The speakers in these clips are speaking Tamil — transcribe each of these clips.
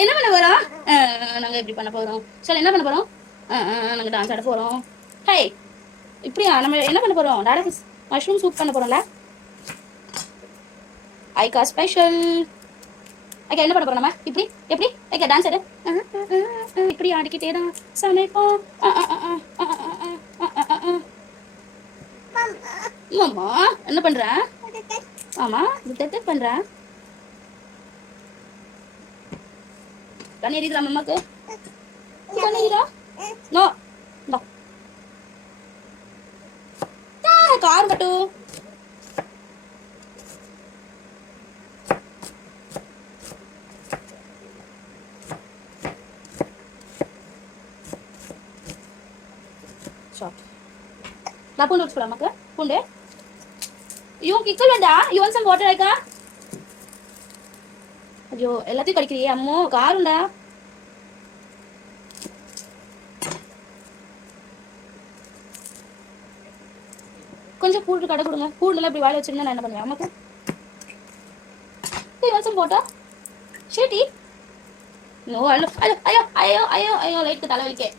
என்ன பண்ண போறோம்? நாங்க எப்படி பண்ண போறோம்? சரி என்ன பண்ண போறோம்? நாங்க டான்ஸ் ஆட போறோம். ஹே இப்படியா நம்ம என்ன பண்ண போறோம்? டாடா மஷ்ரூம் சூப் பண்ண போறோம்ல. ஐகா ஸ்பெஷல். ஐக்கா என்ன பண்ண போறோம் நம்ம? இப்படி எப்படி? ஐக்கா டான்ஸ் ஆடு. இப்படி ஆடிக்கிட்டே தான் சமைப்போம். மாமா என்ன பண்ற? ஆமா இது பண்ற. கண்ணு எரியுதா அம்மாக்கு? கண்ணு எரியுதா? நோ கார் கட்டு. நான் பூண்டு வச்சுக்கலாம் அம்மாக்கு. பூண்டு இவன் கிக்கல் வேண்டா. யூ வாண்ட் சம் வாட்டர் ஐக்கா? ஐயோ எல்லாத்தையும் கடிக்கிறியே அம்மோ. காருண்டா. கொஞ்சம் பூண்டு கடை கொடுங்க. பூண்டுலாம் இப்படி வாழை வச்சிருந்தா நான் என்ன பண்ணுவேன் அம்மாக்கு? You want some water? ஷேட்டி நோ. ஐயோ ஐயோ ஐயோ ஐயோ ஐயோ ஐயோ லைட்டு தலைவலிக்கே.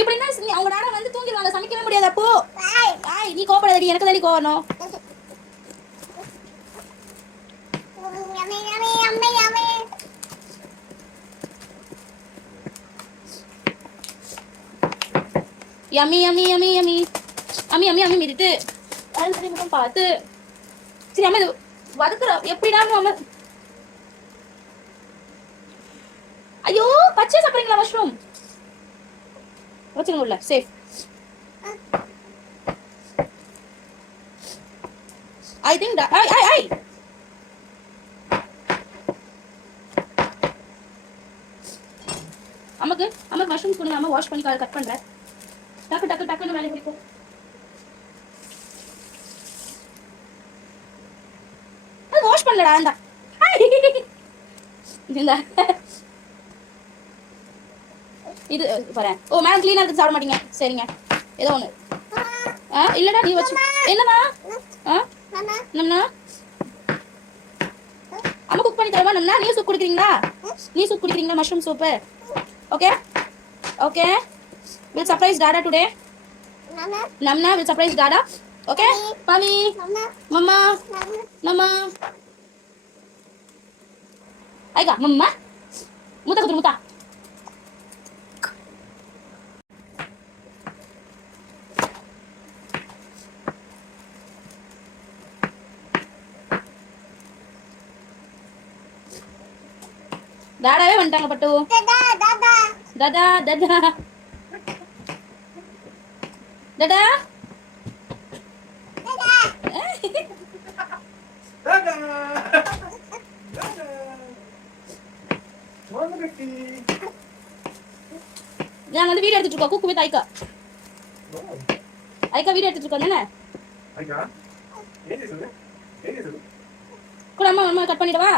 இப்படின்னா அவங்க நாடா வந்து தூங்கிடுவாங்க. சமைக்கவே முடியாது அப்போ. நீ கோபப்படாதடி, எனக்கு தானே கோவணும். யம்மி யம்மி யம்மி யம்மி அம்மி அம்மி அம்மி மிதித்து முகம் பார்த்து. சரி அம்மா இது வதக்குற எப்படிடா அம்மா? ஐயோ பச்சை சாப்பிடுறீங்களா மஷ்ரூம்? வச்சுங்க உள்ள சேஃப். I think that ஐ அம்மாக்கு மஷ்ரூம் கொடுங்க. அம்மா வாஷ் பண்ணி கட் பண்றேன். டக்கு டக்கு டக்குன்னு வேலை முடிக்கும். அது வாஷ் பண்ணலடா. இந்த இது பாரு. ஓ மேம் க்ளீனா இருக்கு சாப்பிட மாட்டீங்க. சரிங்க ஏதோ ஒன்று. இல்லடா நீ வச்சு என்னம்மா? நம்மனா அம்மா குக் பண்ணி தரவா? நம்மனா நீ சூப் குடிக்கிறீங்களா? நீ சூப் குடிக்கிறீங்களா mushroom soup? Okay okay. We'll surprise Dada today. Namna will surprise Dada. Okay? Mami. Mama. Mama. Aiga, Mama. Muta kudu muta. Dada வந்துட்டாங்க பட்டு. Dada Dada. Dada. நான் வந்து வீடியோ எடுத்துட்டு இருக்கோம். Cook with ஐகா. ஐகா வீடியோ எடுத்துட்டு இருக்கோம் தானே? ஐகா ஏன் சொல்லு? ஏன் சொல்லு? கூட அம்மா கட் பண்ணிடவா?